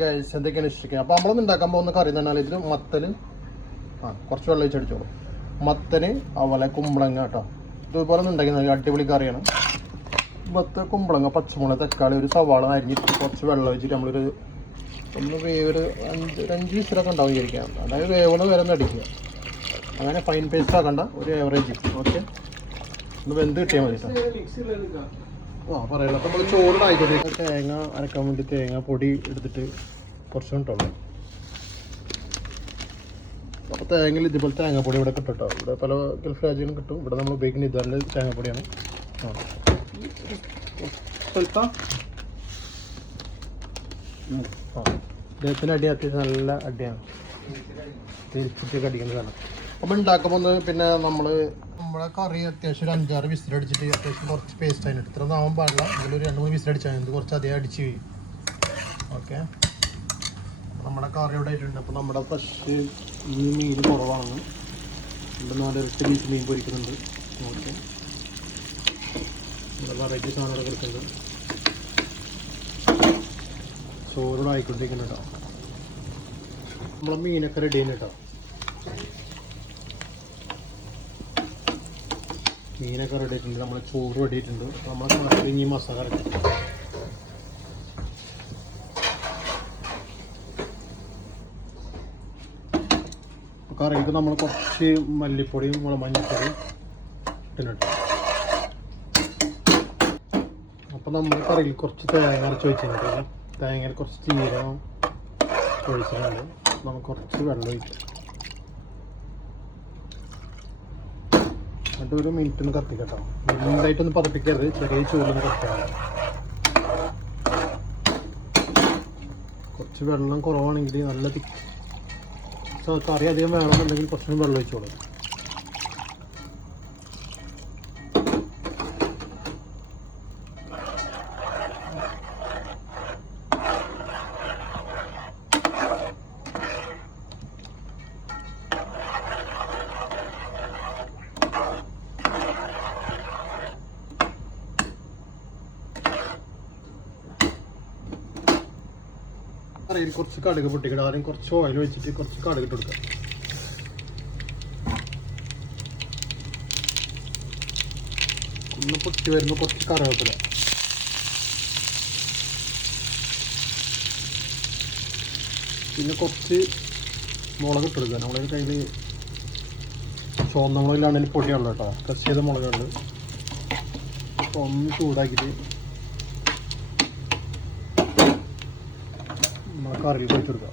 Guys എന്തൊക്കെയാണ് ഇഷ്ടം. അപ്പോൾ നമ്മളൊന്നും ഉണ്ടാക്കാൻ പോകുന്ന കറി എന്ന് പറഞ്ഞാൽ ഇതിൽ മത്തന് കുറച്ച് വെള്ളം ഒഴിച്ചടിച്ചോളൂ. മത്തന് അതുപോലെ കുമ്പളങ്ങ കേട്ടോ. ഇതുപോലെ ഒന്ന് ഉണ്ടാക്കി നല്ല അടിപൊളി കറിയാണ്. മത്തൻ, കുമ്പളങ്ങ, പച്ചമുളക്, തക്കാളി, ഒരു സവാള അരിഞ്ഞിട്ട് കുറച്ച് വെള്ളം ഒഴിച്ചിട്ട് നമ്മളൊരു ഒരു 5 വിസിലൊക്കെ ഉണ്ടാവും വിചാരിക്കാം. അതായത് വേവുന്ന വരെ ഒന്ന് അടിക്കുക. അങ്ങനെ ഫൈൻ പേസ്റ്റ് ആക്കണ്ട, ഒരു ഏവറേജ്. ഓക്കെ, ഒന്ന് വെന്ത് കിട്ടിയാൽ മതി കേട്ടോ. പറയാം. അപ്പോൾ നമ്മൾ ചോറിനായിക്കോട്ടെ. തേങ്ങ അരക്കാൻ വേണ്ടി തേങ്ങ പൊടി എടുത്തിട്ട് കുറച്ച് കിട്ടുള്ളൂ. അപ്പോൾ തേങ്ങയിൽ ഇതുപോലെ തേങ്ങാപ്പൊടി ഇവിടെ കിട്ടും കേട്ടോ. ഇവിടെ പല ഗൾഫ് രാജ്യങ്ങളും കിട്ടും. ഇവിടെ നമ്മൾ ഉപയോഗിക്കുന്ന ഇതല്ല തേങ്ങാപ്പൊടിയാണ്. ഇദ്ദേഹത്തിന് അടി അത്യാവശ്യം നല്ല അടിയാണ്, തിരിച്ചിട്ടൊക്കെ അടിക്കുന്നതാണ്. അപ്പോൾ ഉണ്ടാക്കുമ്പോൾ ഒന്ന് പിന്നെ നമ്മളെ കറി അത്യാവശ്യം ഒരു 5-6 വിസിലടിച്ചിട്ട് അത്യാവശ്യം കുറച്ച് പേസ്റ്റ് അതിനിട്ട് ഇത്ര നാവാൻ പാടില്ല. ഇതിലൊരു 2-3 വിസിലടിച്ചാൽ ഇത് കുറച്ച് അധികം അടിച്ച് കഴിയും. ഓക്കെ, നമ്മുടെ കറി ഇവിടെ ആയിട്ടുണ്ട്. അപ്പോൾ നമ്മുടെ ഫ്രഷ് മീൻ കുറവാണ്. ഇവിടെ 4 പീസ് മീൻ പൊരിക്കുന്നുണ്ട്. ഓക്കെ, ഇവിടെ വെറൈറ്റി സാധനങ്ങളൊക്കെ എടുക്കുന്നുണ്ട്. ചോറോട് ആയിക്കൊണ്ടിരിക്കുന്നു കേട്ടോ. നമ്മളെ മീനൊക്കെ റെഡി ചെയ്യുന്നു കേട്ടോ. മീനൊക്കെ റെഡി ആയിട്ടുണ്ട്. നമ്മളെ ചോറ് റെഡി ആയിട്ടുണ്ട്. നമ്മളെ ഇനി മസാല അരക്കും. കറിക്ക് നമ്മൾ കുറച്ച് മല്ലിപ്പൊടിയും മഞ്ഞൾപ്പൊടിയും ഇട്ടിട്ടുണ്ട്. അപ്പോൾ നമ്മൾ കറിയിൽ കുറച്ച് തേങ്ങ അരച്ച് വെച്ചിട്ടുണ്ട്. തേങ്ങയിൽ കുറച്ച് ജീരകം ഒഴിച്ചിട്ടുണ്ട്. നമുക്ക് കുറച്ച് വെള്ളം ഒഴിക്കാം. എന്നിട്ട് ഒരു മിനിറ്റ് ഒന്ന് കത്തിക്കട്ടോ. നന്നായിട്ടൊന്ന് പതപ്പിക്കരുത്, ചെറിയ ചൂടിലൊന്ന് കത്തിയാൽ. കുറച്ച് വെള്ളം കുറവാണെങ്കിൽ നല്ല കറി അധികം വേണമെന്നുണ്ടെങ്കിൽ കുറച്ചും വെള്ളം ഒഴിച്ചോളൂ. കറിയിൽ കുറച്ച് കടുക് പൊട്ടിക്കണം. ആദ്യം കുറച്ച് ഓയിൽ വെച്ചിട്ട് കുറച്ച് കടുക് ഇട്ട് കൊടുക്കാം. ഒന്ന് പൊട്ടി വരുമ്പോൾ കുറച്ച് കറിവേപ്പില, പിന്നെ കുറച്ച് മുളക് ഇട്ട് കൊടുക്കുക. നമ്മളെ കയ്യിൽ ചുവന്ന മുളകിലാണെങ്കിൽ പൊടിയുള്ളൂ കേട്ടോ. ക്രഷ് ചെയ്ത മുളകുണ്ട്. ഒന്ന് ചൂടാക്കിയിട്ട് കറിയിൽ ഒഴിച്ചു കൊടുക്കാം.